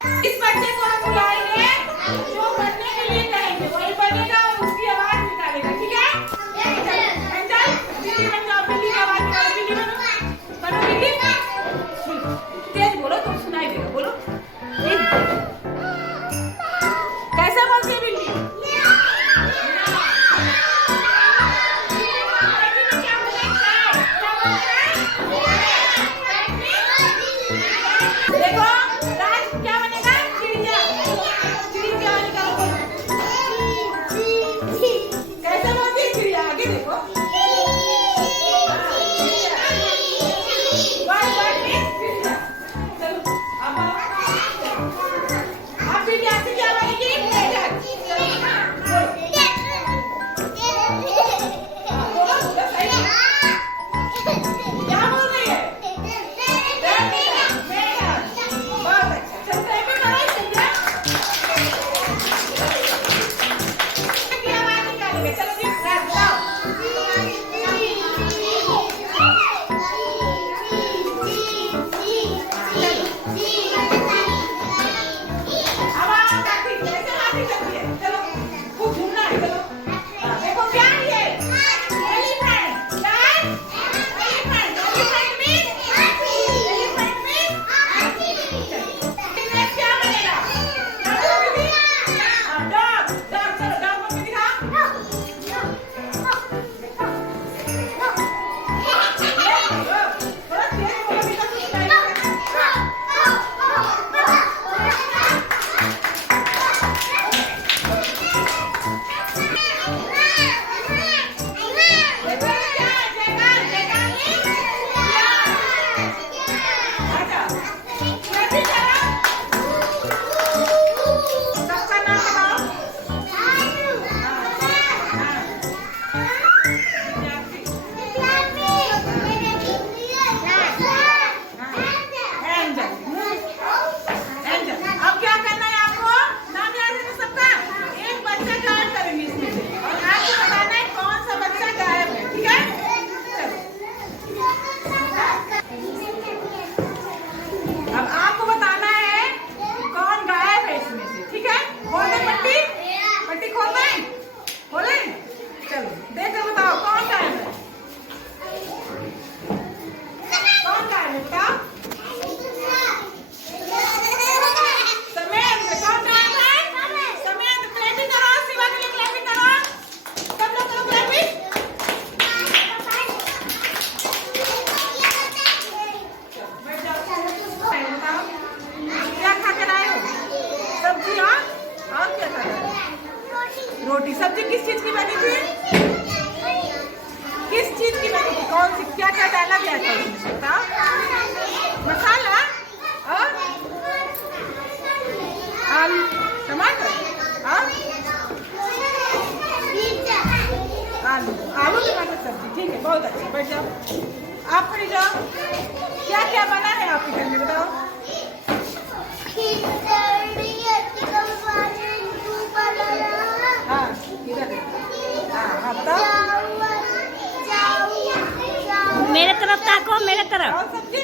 इस बच्चे को हम बुलाएंगे, जो बनने के लिए कहेंगे वही बनेगा और उसकी आवाज निकालेगा, ठीक है? एंजल, बिल्ली बन जाओ, बिल्ली की आवाज निकालो, बिल्ली बनो, बनो बिल्ली। तेज बोलो तो सुनाई देगा, बोलो। कैसे बोलती है बिल्ली? देखो राज क्या बनेगा? चिड़िया। चिड़िया निकालो, बोलो। कैसे बोलती है चिड़िया? आगे देखो। चलो अब चिड़िया से क्या बनेगी? मेढक। क्या बोल रही है? बहुत अच्छा। चल सही में करो चिड़िया की आवाज निकालेंगे। चलो जी राज बताओ। अब आप काटी कैसे काटी करती है? चलो खूब घूमना है, चलो। देखो क्या है ये? एलिफेंट। क्या है? एलिफेंट। एलिफेंट मीन हाथी। एलिफेंट मीन हाथी। चलो क्या बनेगा? डॉग। डॉग। चलो डॉग बन के दिखाओ। थोड़ा तेज बोलो भी तो सुनाई देगा। देखो ये क्या है? जयकाल। जयकाल मीन अच्छा कैसी तरह सबका नाम बताओ। एंजल। एंजल। अब क्या करना है आपको? नाम याद है ना सबका? एक बच्चा गायब करेंगे इसमें से और आपको बताना है कौन सा बच्चा गायब है, ठीक है? अब आपको बताना है कि कौन गायब है इसमें से, ठीक है? खोल दे पट्टी। पट्टी खोल दे। खोले? चलो देखकर बताओ कौन गायब है? कौन गायब है बताओ? समेंद्र। कौन गायब है? समेंद्र। क्लैपिंग करो, शिवा के लिए क्लैपिंग करो। सब लोग करो क्लैपिंग। बैठ जाओ। बताओ क्या खा कर आए हो? सब्जी और क्या खा रहे हो? रोटी। सब्जी किस चीज की बनी थी? किस चीज की बनी थी? कौन सी? क्या क्या डाला गया था उसमें से बताओ? मसाला और आलू टमाटर और आलू। आलू टमाटर सब्जी, ठीक है, बहुत अच्छा। बैठ जाओ। आप खड़ी जाओ। क्या क्या बना है आपके घर में बताओ? हाँ इधर हाँ बताओ। मेरे तरफ ताको, मेरे तरफ। और सब्जी